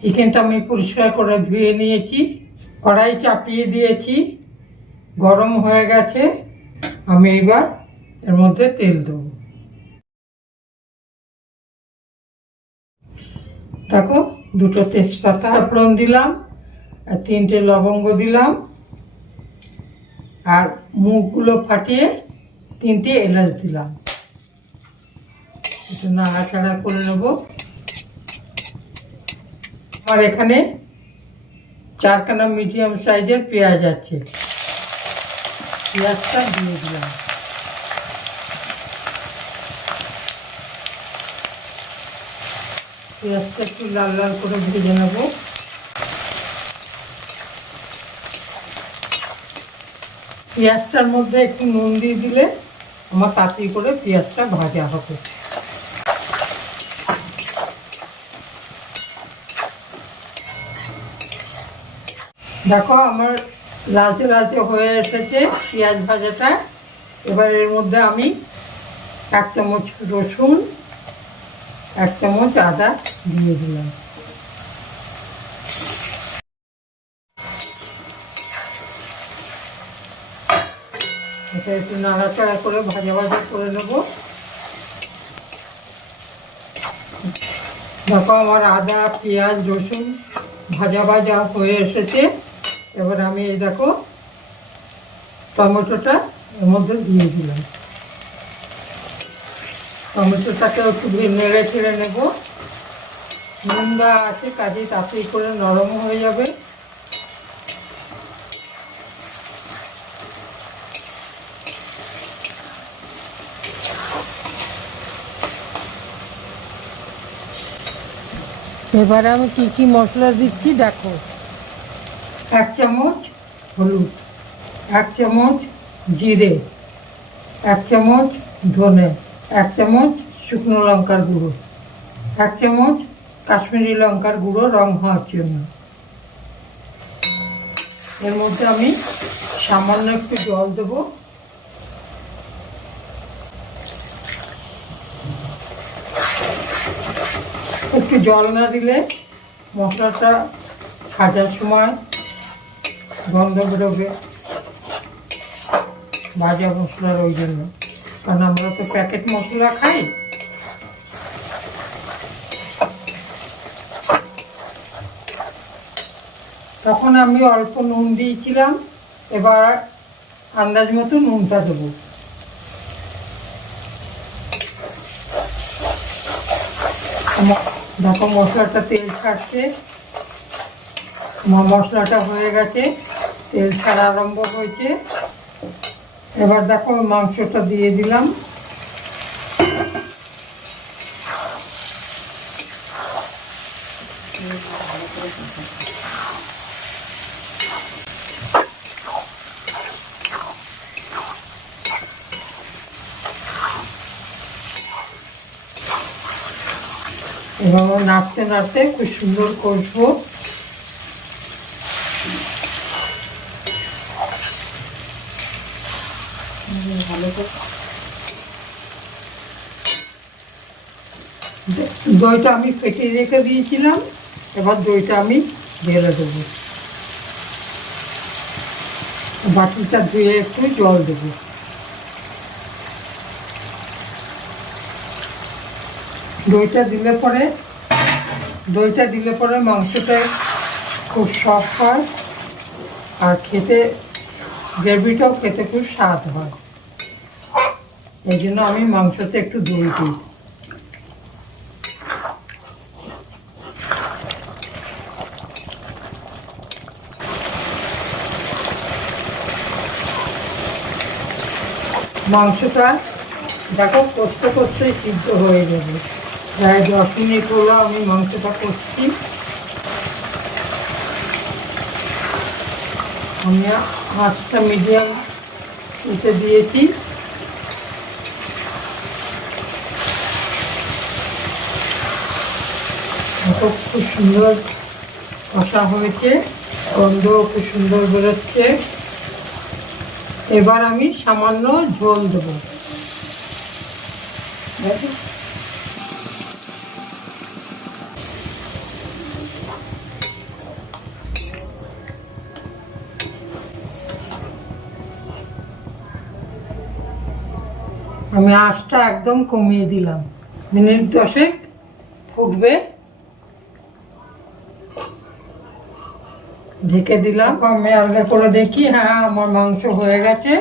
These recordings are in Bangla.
চিকেনটা আমি পরিষ্কার করে ধুয়ে নিয়েছি, কড়াই চাপিয়ে দিয়েছি, গরম হয়ে গেছে, আমি এবার এর মধ্যে তেল দেবো। দেখো, দুটো তেজপাতা ফোড়ন দিলাম, আর তিনটে লবঙ্গ দিলাম, আর মুখগুলো ফাটিয়ে তিনটে এলাচ দিলাম। একটু নাড়াচাড়া করে নেব। আর এখানে চারখানা মিডিয়াম সাইজের পেঁয়াজ আছে। পেঁয়াজটা দিয়ে দিলাম। পেঁয়াজটা একটু লাল লাল করে ভেজে নেব। পেঁয়াজটার মধ্যে একটু নুন দিয়ে দিলে আমার তাড়াতাড়ি করে পেঁয়াজটা ভাজা হবে। দেখো আমার লালচে লালচে হয়ে এসেছে পেঁয়াজ ভাজাটা। এবার এর মধ্যে আমি এক চামচ রসুন, এক চামচ আদা দিয়ে দিলাম। এটা একটু নাড়াচাড়া করে ভাজা ভাজা করে নেব। দেখো আমার আদা, পেঁয়াজ, রসুন ভাজা ভাজা হয়ে এসেছে। এবার আমি এই দেখো টমেটোটা এর মধ্যে দিয়ে দিলাম। টমেটোটাকে একটু নেড়ে ছেড়ে নেব। নুন দেওয়া আছে কাজে তাড়াতাড়ি করে নরম হয়ে যাবে। এবারে আমি কি কি মশলা দিচ্ছি দেখো। এক চামচ হলুদ, এক চামচ জিরে, এক চামচ ধনে, এক চামচ শুকনো লঙ্কার গুঁড়ো, এক চামচ কাশ্মীরি লঙ্কার গুঁড়ো রং হওয়ার জন্য। এর মধ্যে আমি সামান্য একটু জল দেবো। একটু জল না দিলে মশলাটা ভাজার সময় গন্ধ বেরোবে ভাজা মশলার ওই জন্য। কারণ আমরা তো প্যাকেট মশলা খাই। তখন আমি অল্প নুন দিয়েছিলাম, এবার আন্দাজ মতো নুনটা দেবো। দেখো মশলাটা তেল ছাড়ছে। ম- মশলাটা হয়ে গেছে, তেল ছাড়া আরম্ভ হয়েছে। এবার দেখো মাংসটা দিয়ে দিলাম। এভাবে নাড়তে নাড়তে খুব সুন্দর দইটা আমি ফেটে রেখে দিয়েছিলাম, এবার দইটা আমি ঢেলে দেবো। বাটিটা ধুয়ে একটু জল দেবো। দইটা দিলে পরে, দইটা দিলে পরে মাংসটা খুব সফট হয়, আর খেতে, গ্রেভিটাও খেতে খুব স্বাদ হয়। এই জন্য আমি মাংসতে একটু দই দিই। মাংসটা দেখো কষতে কষতে সিদ্ধ হয়ে যাবে। প্রায় দশ মিনিট হলো আমি মাংসটা করছি আমি আঁচটা মিডিয়াম উঠে দিয়েছি। মাংসটাও খুব সুন্দর কষা হয়েছে গন্ধ খুব সুন্দর বেরোচ্ছে এবার আমি সামান্য ঝোল দেব আমি আঁচটা একদম কমিয়ে দিলাম। মিনিট দশেক ফুটবে। ঢেকে দিলাম। আমি আলগা করে দেখি হ্যাঁ আমার মাংস হয়ে গেছে।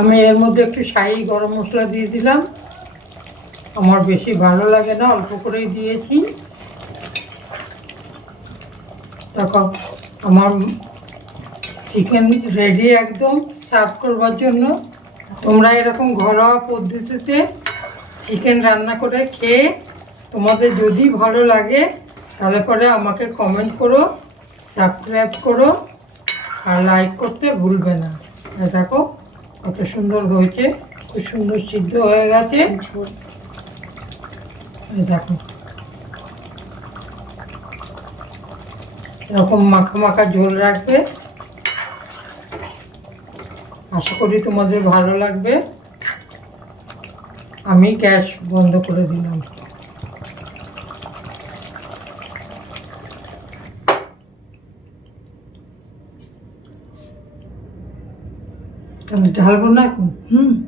আমি এর মধ্যে একটু শাহি গরম মশলা দিয়ে দিলাম। আমার বেশি ভালো লাগে না, অল্প করেই দিয়েছি। দেখো, আমার চিকেন রেডি একদম, সার্ভ করবার জন্য। তোমরা এরকম ঘরোয়া পদ্ধতিতে চিকেন রান্না করে খেয়ে তোমাদের যদি ভালো লাগে, তাহলে পরে আমাকে কমেন্ট করো সাবস্ক্রাইব করো আর লাইক করতে ভুলবে না। দেখো কত সুন্দর হয়েছে, খুব সুন্দর সিদ্ধ হয়ে গেছে। দেখো। এরকম মাখা মাখা ঝোল রাখবে। আশা করি তোমাদের ভালো লাগবে। আমি গ্যাস বন্ধ করে দিলাম। তাহলে ঢালবো না এখন? হুম।